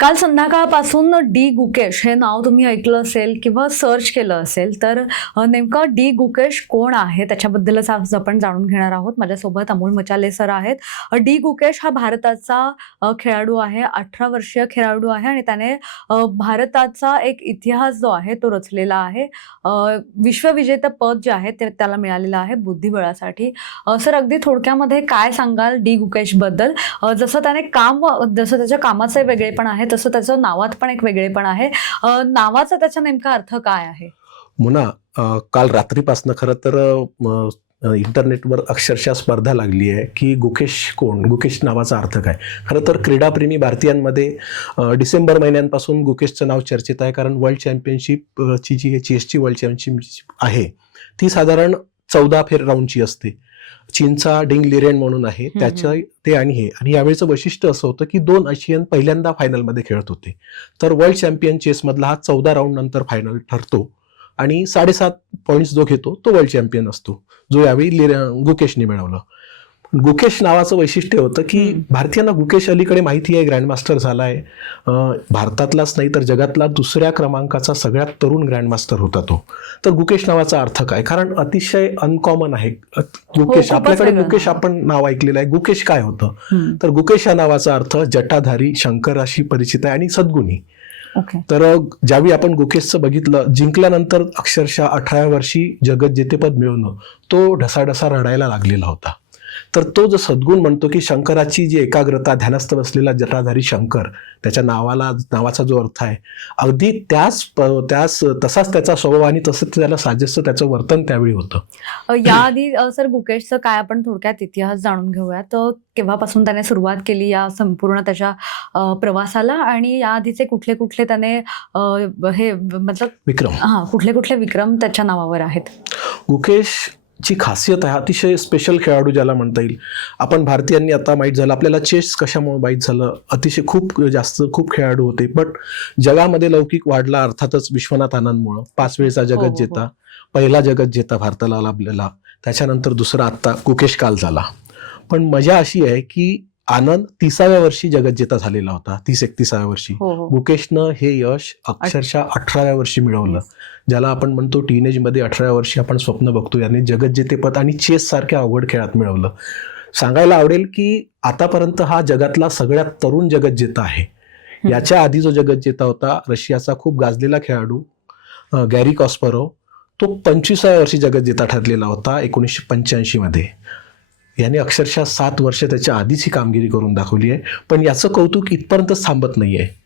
काल संध्याकाळपासून डी गुकेश हे नाव तुम्ही ऐकलं असेल किंवा सर्च केलं असेल तर नेमकं डी गुकेश कोण आहे? त्याच्याबद्दलच आज आपण जाणून घेणार आहोत. माझ्यासोबत अमोल मचाले सर आहेत. डी गुकेश हा भारताचा खेळाडू आहे अठरा वर्षीय खेळाडू आहे आणि त्याने भारताचा एक इतिहास जो आहे तो रचलेला आहे. विश्वविजेता विश्वविजेतं पद जे आहे ते त्याला मिळालेलं आहे बुद्धिबळासाठी. सर अगदी थोडक्यामध्ये काय सांगाल डी गुकेशबद्दल? जसं त्याने काम जसं त्याच्या कामाचं वेगळेपण आहेत तसं त्याचं नावात पण एक वेगळेपण आहे. नावाचा त्याचा नेमका अर्थ काय आहे? मुना काल रात्रीपासनं खरं तर इंटरनेटवर अक्षरशः स्पर्धा लागली आहे की गुकेश कोण? गुकेश नावाचा अर्थ काय? खरं तर क्रीडाप्रेमी भारतीयांमध्ये डिसेंबर महिन्यांपासून गुकेशचं नाव चर्चेत आहे कारण वर्ल्ड चॅम्पियनशिपची जी चेसची वर्ल्ड चॅम्पियनशिप आहे ती साधारण चौदा फेर राऊंडची असते. चीनचा डिंग लिरेन म्हणून आहे. त्याच्या ते आणि हे. आणि यावेळेचं वैशिष्ट्य असं होतं की दोन आशियन पहिल्यांदा फायनलमध्ये खेळत होते. तर वर्ल्ड चॅम्पियन चेसमधला हा चौदा राऊंड नंतर फायनल ठरतो आणि साडेसात पॉईंट्स जो घेतो तो वर्ल्ड चॅम्पियन असतो. जो यावेळी लिर- गुकेशने मिळवलं. गुकेश नावाचं वैशिष्ट्य होतं की. भारतीयांना गुकेश अलीकडे माहिती आहे ग्रँडमास्टर झाला आहे भारतातलाच नाही तर जगातला दुसऱ्या क्रमांकाचा सगळ्यात तरुण ग्रँडमास्टर होता तो. तर गुकेश नावाचा अर्थ काय? कारण अतिशय अनकॉमन आहे. गुकेश आपल्याकडे गुकेश. आपण नाव ऐकलेलं आहे. गुकेश काय होतं. तर गुकेश या नावाचा अर्थ जटाधारी शंकराशी परिचित आहे आणि सद्गुणी. ओके. तर ज्यावेळी आपण गुकेशचं बघितलं जिंकल्यानंतर अक्षरशः अठराव्या वर्षी जगत जेतेपद मिळवणं तो ढसाढसा रडायला लागलेला होता. तर तो जो सद्गुण म्हणतो की शंकराची जी एकाग्रता ध्यानस्थ बसलेला जटाधारी शंकर त्याच्या नावाला नावाचा जो अर्थ आहे अगदी त्याच त्याच तसाच त्याचा स्वभाव आणि तसंच त्याला साजेसं त्याचं वर्तन त्यावेळी होतं. याआधी सर गुकेशचं काय आपण थोडक्यात इतिहास जाणून घेऊया तर केव्हापासून त्याने सुरुवात केली या संपूर्ण त्याच्या प्रवासाला? आणि याआधीचे कुठले कुठले त्याने हे मतलब विक्रम. हा कुठले कुठले विक्रम त्याच्या नावावर आहेत? गुकेशची खासियत आहे अतिशय स्पेशल खेळाडू ज्याला म्हणता येईल. आपण भारतीयांनी आता माहीत झालं आपल्याला चेस कशामुळे माहीत झालं? अतिशय खूप जास्त खूप खेळाडू होते बट जगामध्ये लौकिक वाढला अर्थातच विश्वनाथ आनंदमुळं. पाच वेळचा हो, जगत हो. जेता पहिला जगत जेता भारताला लाभलेला त्याच्यानंतर दुसरा आत्ता गुकेश काल झाला. पण मजा अशी आहे की आनंद तिसाव्या वर्षी जगत जेता झालेला होता. तीस एकतीसाव्या वर्षी. हो हो. मुकेशनं हे यश अक्षरशः अठराव्या वर्षी मिळवलं. ज्याला आपण म्हणतो टीनेजमध्ये अठराव्या वर्षी आपण स्वप्न बघतो. याने जगत जेतेपद आणि चेस सारख्या अवघड खेळात मिळवलं. सांगायला आवडेल की आतापर्यंत हा जगातला सगळ्यात तरुण जगत जेता आहे. याच्या आधी जो जगत जेता होता रशियाचा खूप गाजलेला खेळाडू गॅरी कॉस्परो तो पंचवीसाव्या वर्षी जगत जेता ठरलेला होता एकोणीसशे पंच्याऐंशीमध्ये याने अक्षरशः सात वर्ष त्याच्या आधीच ही कामगिरी करून दाखवली आहे. पण याचं कौतुक इथपर्यंतच थांबत नाही आहे.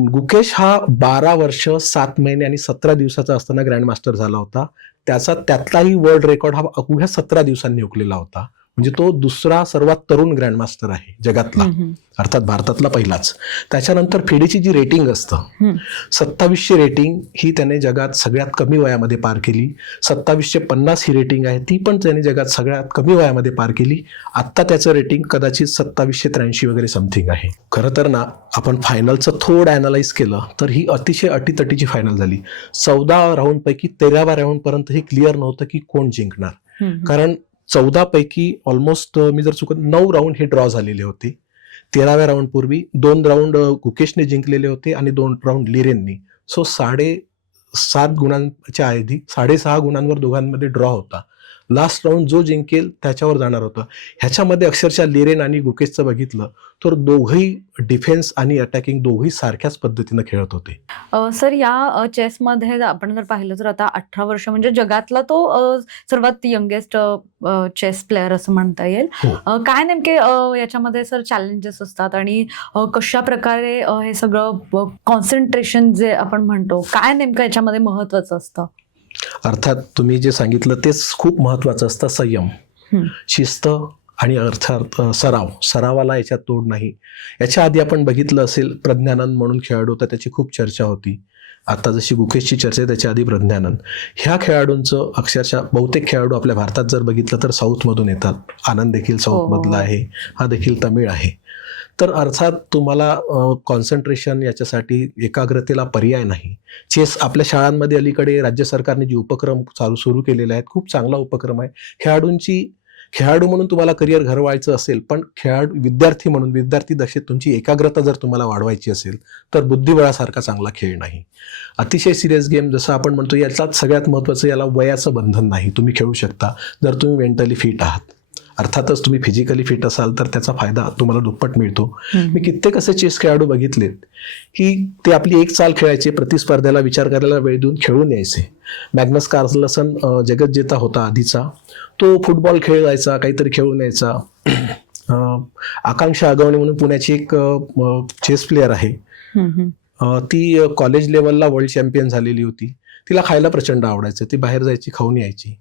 गुकेश हा बारा वर्ष सात महिने आणि सतरा दिवसाचा असताना ग्रँडमास्टर झाला होता. त्याचा त्यातलाही वर्ल्ड रेकॉर्ड हा अवघ्या सतरा दिवसांनी हुकलेला होता. म्हणजे तो दुसरा सर्वात तरुण ग्रँडमास्टर आहे जगातला. अर्थात भारतातला पहिलाच. त्याच्यानंतर फिडेची जी रेटिंग असतं. सत्तावीसशे रेटिंग ही त्याने जगात सगळ्यात कमी वयामध्ये पार केली. सत्तावीसशे पन्नास ही रेटिंग आहे ती पण त्याने जगात सगळ्यात कमी वयामध्ये पार केली. आत्ता त्याचं रेटिंग कदाचित सत्तावीसशे त्र्याऐंशी वगैरे समथिंग आहे. खरं तर ना आपण फायनलचं थोडं अनालाइज केलं तर ही अतिशय अटीतटीची फायनल झाली. चौदा राऊंडपैकी तेराव्या राऊंडपर्यंत हे क्लिअर नव्हतं की कोण जिंकणार. कारण चौदापैकी ऑलमोस्ट मी जर चुकत नऊ राऊंड हे ड्रॉ झालेले होते. तेराव्या राऊंडपूर्वी दोन राऊंड गुकेशने जिंकलेले होते आणि दोन राऊंड लिरेननी. सो साडे सात गुणांच्या आधी साडेसहा गुणांवर दोघांमध्ये ड्रॉ होता. लास्ट राऊंड जो जिंकेल त्याच्यावर जाणार होता. ह्याच्यामध्ये अक्षरशः लिरेन आणि गुकेशचं बघितलं तर दोघंही डिफेन्स आणि अटॅकिंग दोघंही सारख्याच पद्धतीनं खेळत होते. सर या चेसमध्ये आपण जर पाहिलं तर आता अठरा वर्ष म्हणजे जगातला तो सर्वात यंगेस्ट चेस प्लेअर असं म्हणता येईल. हो. काय नेमके याच्यामध्ये सर चॅलेंजेस असतात आणि कशा प्रकारे हे सगळं कॉन्सन्ट्रेशन जे आपण म्हणतो काय नेमकं याच्यामध्ये महत्वाचं असतं? अर्थात तुम्ही जे सांगितलं तेच खूप महत्त्वाचं असतं संयम. शिस्त आणि अर्थात सराव. सरावाला याच्यात तोड नाही. याच्या आधी आपण बघितलं असेल प्रज्ञानंद म्हणून खेळाडू होता त्याची खूप चर्चा होती. आता जशी गुकेशची चर्चा आहे त्याच्या आधी प्रज्ञानंद ह्या खेळाडूंचं अक्षरशः बहुतेक खेळाडू आपल्या भारतात जर बघितलं तर साऊथमधून येतात. आनंद देखील हो, साऊथमधला हो. आहे. हा देखील तमिळ आहे. तर अर्थात तुम्हाला कॉन्सन्ट्रेशन याच्यासाठी एकाग्रतेला पर्याय नाही. चेस आपल्या शाळांमध्ये अलीकडे राज्य सरकारने जे उपक्रम चालू सुरू केलेले आहेत खूप चांगला उपक्रम आहे. खेळाडूंची खेळाडू म्हणून तुम्हाला करिअर घडवायचं असेल पण खेळाडू विद्यार्थी म्हणून विद्यार्थी दशेत तुमची एकाग्रता जर तुम्हाला वाढवायची असेल तर बुद्धिबळासारखा चांगला खेळ नाही. अतिशय सिरियस गेम जसं आपण म्हणतो याचाच सगळ्यात महत्त्वाचं याला वयाचं बंधन नाही. तुम्ही खेळू शकता जर तुम्ही मेंटली फिट आहात. अर्थातच तुम्ही फिजिकली फिट असाल तर त्याचा फायदा तुम्हाला दुप्पट मिळतो. मी कित्येक असे चेस खेळाडू बघितलेत की ते आपली एक चाल खेळायचे प्रतिस्पर्ध्याला विचार करायला वेळ देऊन खेळून यायचे. मॅग्नस कार्लसन अं, जगज्जेता होता आधीचा. तो फुटबॉल खेळायचा काहीतरी खेळून यायचा. आकांक्षा आगवणे म्हणून पुण्याची एक चेस प्लेअर आहे. ती कॉलेज लेवलला वर्ल्ड चॅम्पियन झालेली होती. तिला खायला प्रचंड आवडायचं. ती बाहेर जायची खाऊन यायची.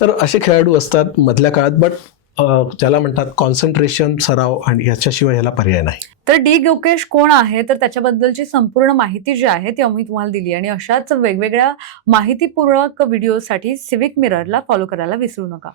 तर असे खेळाडू असतात मधल्या काळात बट ज्याला म्हणतात कॉन्सन्ट्रेशन सराव आणि याच्याशिवाय ह्याला पर्याय नाही. तर डी गोकेश कोण आहे? तर त्याच्याबद्दलची संपूर्ण माहिती जी आहे ती आम्ही तुम्हाला दिली आणि अशाच वेगवेगळ्या माहितीपूर्वक व्हिडिओसाठी सिविक मिररला फॉलो करायला विसरू नका.